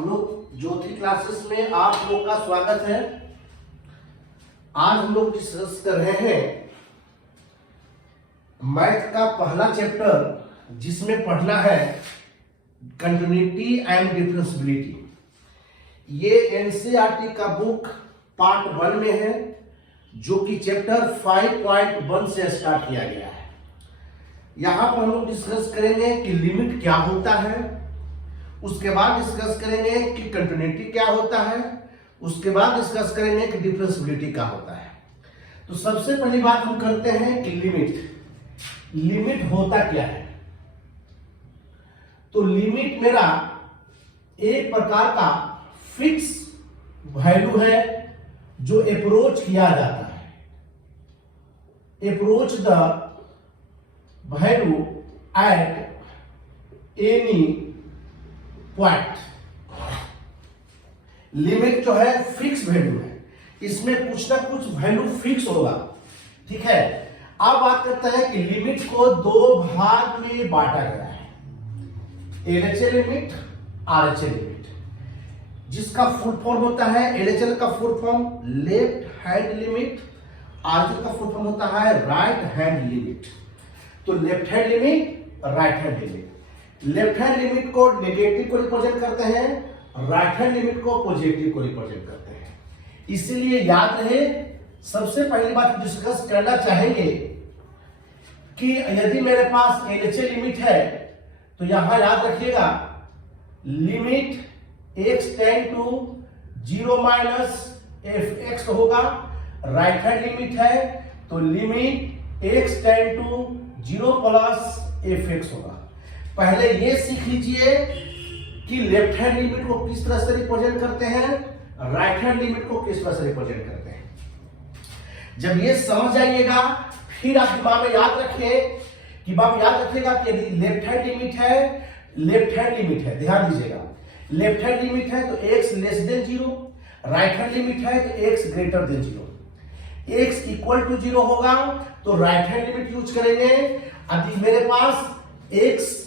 हम लोग ज्योति क्लासेस में आप लोग का स्वागत है। आज हम लोग डिस्कस कर रहे हैं मैथ का पहला चैप्टर, जिसमें पढ़ना है कंटिन्यूटी एंड डिफरेंशियबिलिटी। ये एनसीईआरटी का बुक पार्ट 1 में है, जो कि चैप्टर 5.1 से स्टार्ट किया गया है। यहां पर हम लोग डिस्कस करेंगे कि लिमिट क्या होता है, उसके बाद डिस्कस करेंगे कि कंटिन्यूटी क्या होता है, उसके बाद डिस्कस करेंगे कि डिफरेंशियबिलिटी क्या होता है। तो सबसे पहली बात हम करते हैं कि लिमिट होता क्या है। तो लिमिट मेरा एक प्रकार का फिक्स वैल्यू है जो अप्रोच किया जाता है। Approach the value at any point. Limit जो है फिक्स वैल्यू है, इसमें कुछ ना कुछ वैल्यू फिक्स होगा, ठीक है। अब बात करते हैं कि लिमिट को दो भाग में बांटा गया है, एलएचएल लिमिट, आरएचएल लिमिट, जिसका फुल फॉर्म होता है एलएचएल का full form left hand limit, RHL का फुल फॉर्म होता है राइट हैंड लिमिट। तो left hand limit, right hand limit. Left hand limit को नेगेटिव को रिप्रेजेंट करते हैं, राइट हैंड लिमिट को पॉजिटिव को रिप्रेजेंट करते हैं। इसीलिए याद रहे, सबसे पहली बात डिस्कस करना चाहेंगे कि यदि मेरे पास एलएचएल लिमिट है तो यहां याद रखिएगा limit x tend to 0 minus f(x) होगा। राइट हैंड लिमिट है तो limit x tend to 0 plus f(x) होगा। पहले ये सीख लीजिए कि लेफ्ट हैंड लिमिट को किस तरह से रिप्रेजेंट करते हैं, राइट हैंड लिमिट को किस तरह से रिप्रेजेंट करते हैं। जब ये समझ जाइएगा, फिर आप दिमाग में याद रखें कि याद रखिएगा कि यदि लेफ्ट हैंड लिमिट है, ध्यान दीजिएगा, लेफ्ट हैंड लिमिट है तो x less than 0, right hand limit है तो x greater than 0। x equal to 0 होगा तो राइट हैंड लिमिट यूज करेंगे। यदि मेरे पास x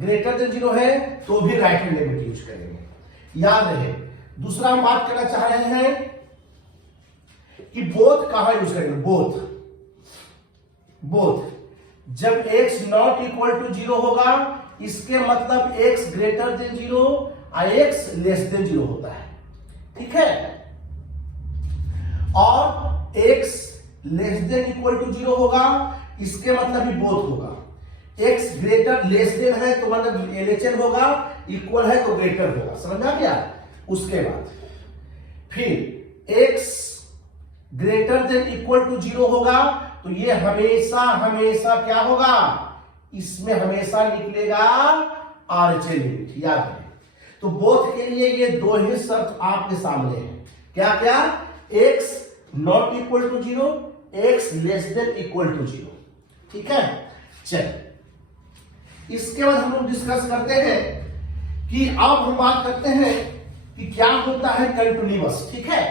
ग्रेटर देन 0 है तो भी राइट हैंड लिमिट यूज करेंगे। याद रहे, दूसरा हम बात करना चाह रहे हैं कि बोथ कहां यूज करेंगे। बोथ जब x नॉट इक्वल टू 0 होगा, इसके मतलब x ग्रेटर देन 0 और x लेस देन 0 होता है, ठीक है। और x less than equal to 0 होगा, इसके मतलब भी बोथ होगा। x ग्रेटर लेस देन है तो मतलब एलएचएल होगा, इक्वल है तो ग्रेटर होगा। समझ आ गया। उसके बाद फिर x greater than equal to 0 होगा तो ये हमेशा क्या होगा, इसमें हमेशा निकलेगा आरएचएल लिमिट। याद है, तो बोथ के लिए ये दो ही शर्त आपके सामने है। क्या क्या? x not equal to 0, x less than equal to 0, ठीक है। चलिए, इसके बाद हम लोग डिस्कस करते हैं कि अब हम बात करते हैं कि क्या होता है कंटिन्यूअस, ठीक है।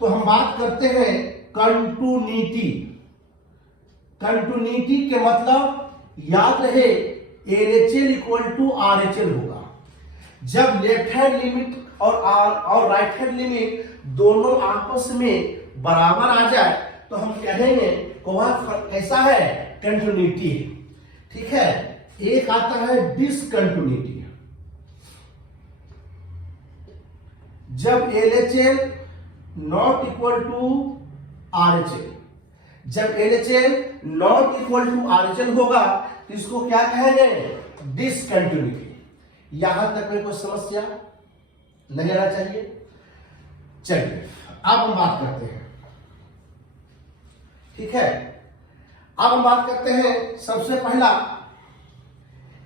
तो हम बात करते हैं कंटिन्यूटी के मतलब याद रहे एलएचएल इक्वल टू आरएचएल होगा। जब लेफ्ट हैंड लिमिट और राइट हैंड लिमिट दोनों आपस में बराबर आ जाए तो हम कहेंगे वहां कैसा है, कंटिन्यूटी, ठीक है। एक आता है डिसकंटिन्यूटी। जब LHL not equal to RHL, जब LHL not equal to RHL होगा तो इसको क्या कहेंगे, डिसकंटिन्यूटी। यहां तक में कोई समस्या नहीं आना चाहिए। चलिए, अब हम बात करते हैं, ठीक है। अब हम बात करते हैं सबसे पहला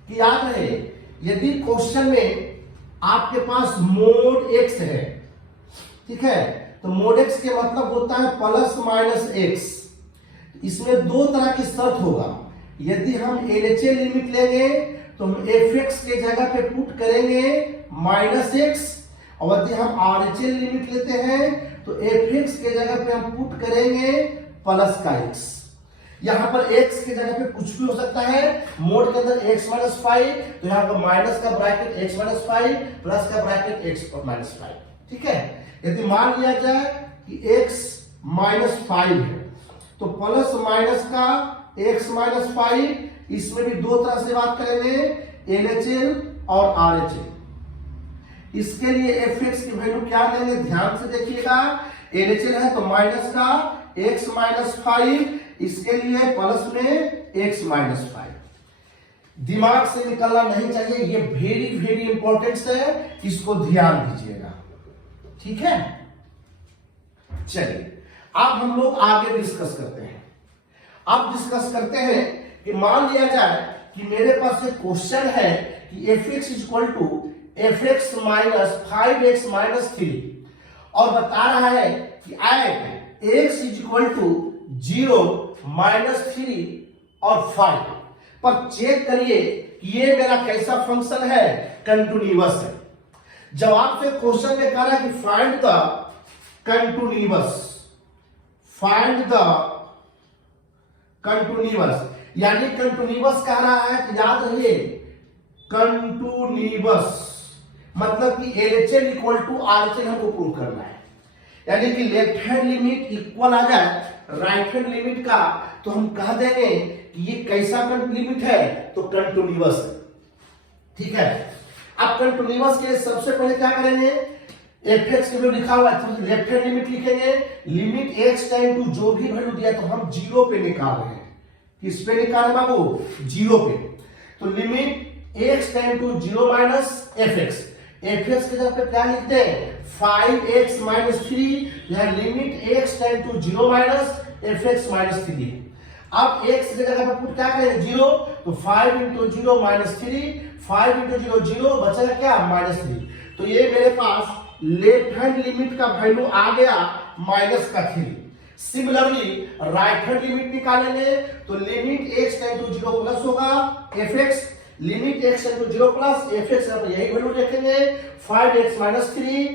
कि याद रहे, यदि क्वेश्चन में आपके पास मोड x है, ठीक है, तो मोड x के मतलब होता है प्लस माइनस x। इसमें दो तरह की शर्त होगा। यदि हम एलएचएल लिमिट लेंगे तो हम fx के जगह पे पुट करेंगे माइनस x, और यदि हम आरएचएल लिमिट लेते हैं तो fx के जगह पे हम पुट करेंगे प्लस का x। यहां पर x की जगह पे कुछ भी हो सकता है, मोड के अंदर x माइनस 5, तो यहां पर माइनस का ब्रैकेट x माइनस 5 प्लस का ब्रैकेट x माइनस 5, ठीक है। यदि मान लिया जाए कि x माइनस 5 है तो प्लस माइनस का x माइनस 5, इसमें भी दो तरह से बात करेंगे, LHL और RHL। इसके लिए fx की वैल्यू क्या लेंगे, ध्यान से देखिएगा, LHL है तो माइनस का x माइनस 5, इसके लिए प्लस में x माइनस 5। दिमाग से निकलना नहीं चाहिए, ये वेरी वेरी इंपॉर्टेंट है, इसको ध्यान दीजिएगा, ठीक है। चलिए अब हम लोग आगे डिस्कस करते हैं। अब डिस्कस करते हैं कि मान लिया जाए कि मेरे पास एक क्वेश्चन है कि fx equal to fx minus 5x minus 3 और बता रहा है कि at x equal to 0 minus 3 और 5 पर चेक करिए कि ये मेरा कैसा फंक्शन है, कंटिन्यूअस है। जवाब से क्वेश्चन में कह रहा है कि find the continuous, find the continuous, यानी कंटिन्यूअस कह रहा है कि याद रहिए कंटिन्यूअस मतलब कि LHL इक्वल टू RHL हमको प्रूव करना है, यानी कि लेफ्ट हैंड लिमिट इक्वल आ जाए राइट हैंड लिमिट का, तो हम कह देंगे कि ये कैसा लिमिट है, तो कंटिन्यूअस है, ठीक है। अब कंटिन्यूअस के सबसे पहले क्या करेंगे, fx के जो लिखा हुआ है तो लेफ्ट हैंड लिमिट लिखेंगे, लिमिट x टेंड टू जो भी वैल्यू दिया तो हम 0 पे निकाल रहे हैं, किस पे निकाल रहे हैं बाबू, 0 पे। तो limit x tend to 0 minus fx, fx के जगह पे क्या लिखते हैं 5x माइनस 3, यह limit x tend to 0 minus fx minus 3। अब x की जगह पे पुट क्या करेंगे 0, तो 5 इंटू 0 माइनस 3, 5 इंटू 0 0, बचेगा क्या माइनस 3। तो ये मेरे पास लेफ्ट हैंड लिमिट का वैल्यू आ गया माइनस का 3। सिमिलरली राइट हैंड लिमिट निकालेंगे तो limit x tend to 0 plus होगा fx, limit x tend to 0 plus fx, यही वैल्यू लिखेंगे 5x minus 3,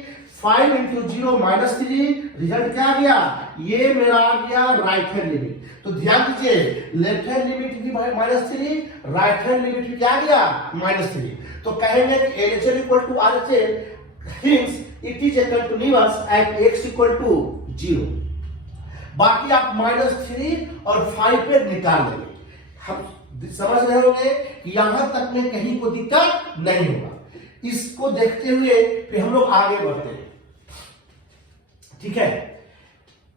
5 into 0 minus 3, result क्या आ गया, ये मेरा आ गया राइट हैंड लिमिट। तो ध्यान दीजिए लेफ्ट हैंड लिमिट भी माइनस 3, राइट हैंड लिमिट भी क्या आ गया माइनस 3। तो कहेंगे कि LHL equal to RHL, hence it is a continuous at x equal to 0। बाकी आप माइनस 3 और 5 पे निकाल लेंगे। हम समझ रहे होंगे कि यहां तक में कहीं को दिक्कत नहीं होगा। इसको देखते हुए फिर हम लोग आगे बढ़ते हैं, ठीक है।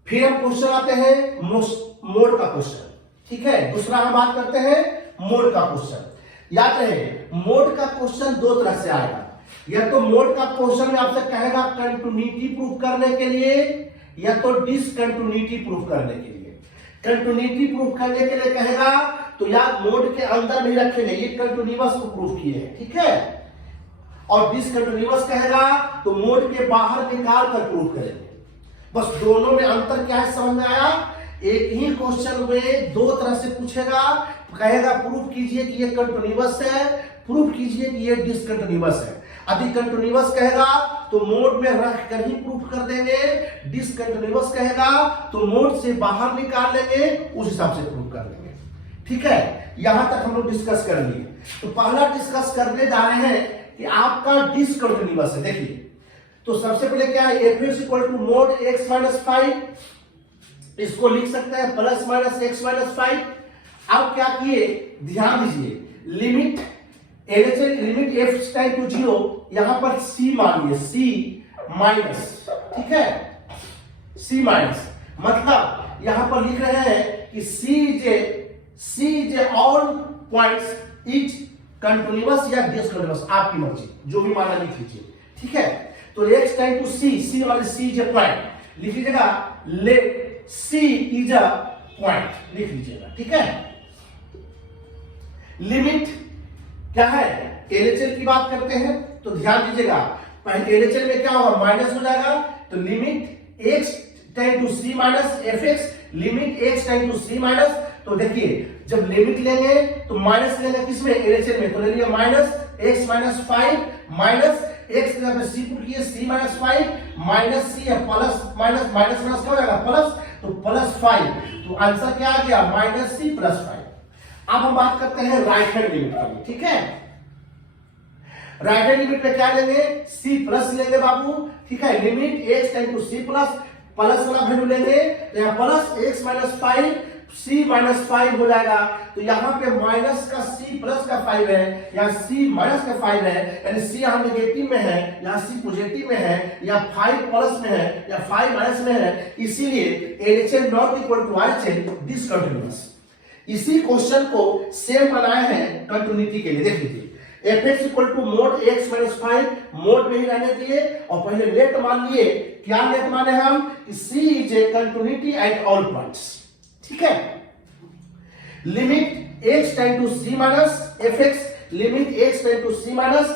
फिर हम क्वेश्चन आते हैं मोड का क्वेश्चन, ठीक है। दूसरा हम बात करते हैं मोड का क्वेश्चन। याद रहे मोड का क्वेश्चन दो तरह से आएगा, या तो मोड का क्वेश्चन में आपसे कहेगा कंटिन्यूटी प्रूफ करने के लिए, या तो डिसकंटिन्यूटी प्रूफ करने के लिए। कंटिन्यूटी प्रूफ करने के लिए कहेगा तो यार मोड के अंदर नहीं रखेंगे, ये कंटिन्यूअस को प्रूफ किए हैं, ठीक है। और डिसकंटिन्यूअस कहेगा तो मोड के बाहर निकाल कर प्रूफ करेंगे। बस दोनों में अंतर क्या है समझ में आया। एक ही क्वेश्चन में दो तरह से पूछेगा, कहेगा प्रूफ कीजिए कि ये कंटिन्यूअस है, प्रूफ कीजिए कि ये डिसकंटिन्यूअस है। यदि कंटिन्यूअस कहेगा तो मोड में रख कर ही प्रूफ कर देंगे, डिसकंटिन्यूअस कहेगा तो मोड से बाहर निकाल लेंगे, उस हिसाब से प्रूफ कर लेंगे, ठीक है। यहां तक हम लोग डिस्कस कर लिए। तो पहला डिस्कस करने जा रहे हैं कि आपका डिसकंटिन्यूअस है। देखिए तो सबसे पहले क्या है, fx equal to mod x minus 5, इसको लिख सकते हैं प्लस माइनस x माइनस 5। अब क्या किए ध्यान दीजिए, limit LHL limit f tend to 0, यहां पर c मानिए c माइनस, ठीक है, c माइनस मतलब यहां पर लिख रहे हैं कि c all points is continuous या डिसकंटिन्यूअस, आपकी मर्जी, जो भी माना लिख लीजिए, ठीक है। तो x टेंड टू c वाले c इज अ पॉइंट लिख लीजिएगा, let c is a point लिख लीजिएगा, ठीक है। लिमिट क्या है, LHL की बात करते हैं तो ध्यान दीजिएगा, पहले LHL में क्या होगा माइनस हो जाएगा, तो limit x tend to c minus fx, limit x tend to c minus. तो देखिए जब लिमिट लेंगे तो माइनस लेंगे किसमें, LHL में, तो ले लिया minus x minus 5 minus x के जगह पे c पुट किए c माइनस 5 माइनस c है प्लस माइनस माइनस माइनस क्या हो जाएगा प्लस, तो प्लस 5 तो आंसर क्या आ गया -c+5। अब हम बात करते हैं राइट हैंड लिमिट की, ठीक है। राइट हैंड लिमिट में क्या लेंगे, c+ लेंगे बाबू, ठीक है। Limit x tend to c+, plus वाला वैल्यू लेंगे तो यहाँ प्लस x - 5 c - 5 हो जाएगा। तो यहाँ पे माइनस का c प्लस का 5 है, यहाँ c माइनस का 5 है, यानी c यहाँ नेगेटिव में है, यहाँ c पॉजिटिव में है, यहाँ 5 प्लस में है, या 5 माइनस में है। इसीलिए LHS not equal to RHS discontinuous. इसी क्वेश्चन को सेम बनाए हैं कंटिन्यूटी के लिए। देख लीजिए fx equal to mod x - 5 mod में ही रहने दिए और पहले लेट मान लिए। क्या लेट माने हम कि c is a continuity at all points, ठीक है। Limit x tend to c minus fx, limit x tend to c minus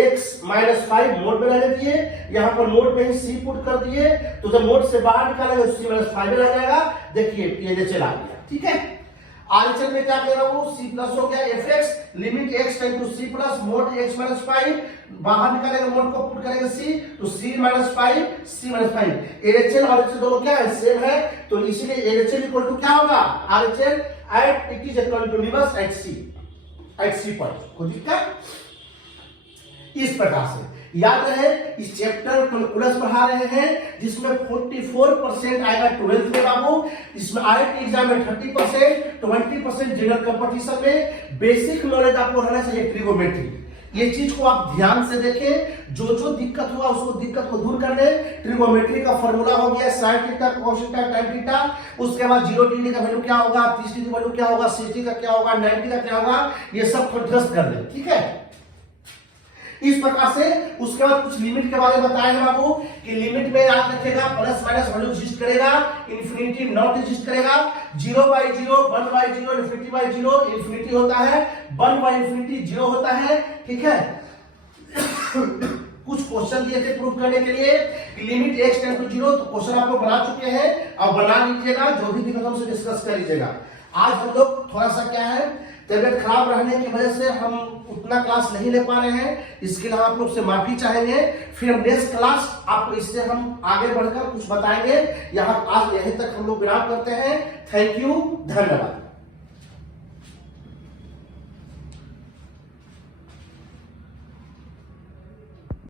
x - 5 mod में रहने दिए। यहां पर मोड में ही c पुट कर दिए, तो जब मोड से बाहर निकालेंगे c - 5 में रह जाएगा। देखिए ये चला गया, ठीक है। RHS में क्या कह रहा हूं, c+ हो गया fx, limit x tend to c plus mod x - 5, बाहर निकालेंगे मोड को पुट करेंगे c, तो c - 5 c - 5। LHS और RHS दोनों क्या है, सेम है, तो इसलिए LHS इक्वल टू क्या होगा, RHS at it is continuous at c point. कोई दिक्कत? इस प्रकार से याद रहे, इस चैप्टर कैलकुलस पढ़ा रहे हैं जिसमें 44% आएगा 12th में बाबू। इसमें IIT एग्जाम में 30%, 20% जनरल कंपटीशन में। बेसिक नॉलेज आपको रहना चाहिए ट्रिगोमेट्री। ये चीज को आप ध्यान से देखें, जो दिक्कत हुआ उसको दिक्कत को दूर कर ले। ट्रिगोमेट्री का फॉर्मूला हो गया sin theta cos theta tan theta, उसके बाद 0 डिग्री का वैल्यू क्या होगा, 30 डिग्री का वैल्यू क्या होगा, 60 का क्या होगा, 90 का क्या होगा, ये सब कंट्रास्ट कर ले, ठीक है। इस प्रकार से उसके बाद कुछ लिमिट के बारे में बताया है बाबू कि लिमिट में याद रखेगा प्लस माइनस वैल्यू एग्जिस्ट करेगा, इंफिनिटी नॉट एग्जिस्ट करेगा। 0/0, 1/0, इंफिनिटी/0, इंफिनिटी होता है, 1/इंफिनिटी 0 होता है, ठीक है। कुछ क्वेश्चन दिए थे प्रूव करने के लिए कि लिमिट x टेंड टू 0, तो क्वेश्चन आप लोग बना चुके हैं, अब बना लीजिएगा, जो भी दिक्कत हमसे डिस्कस कर लीजिएगा। आज हम लोग थोड़ा सा क्या है, तबियत खराब रहने की वजह से हम उतना क्लास नहीं ले पा रहे हैं, इसके लिए आप लोग से माफी चाहेंगे। फिर नेक्स्ट क्लास आपको इससे हम आगे बढ़कर कुछ बताएंगे। यहाँ आज यहीं तक हम लोग विराम करते हैं। थैंक यू, धन्यवाद।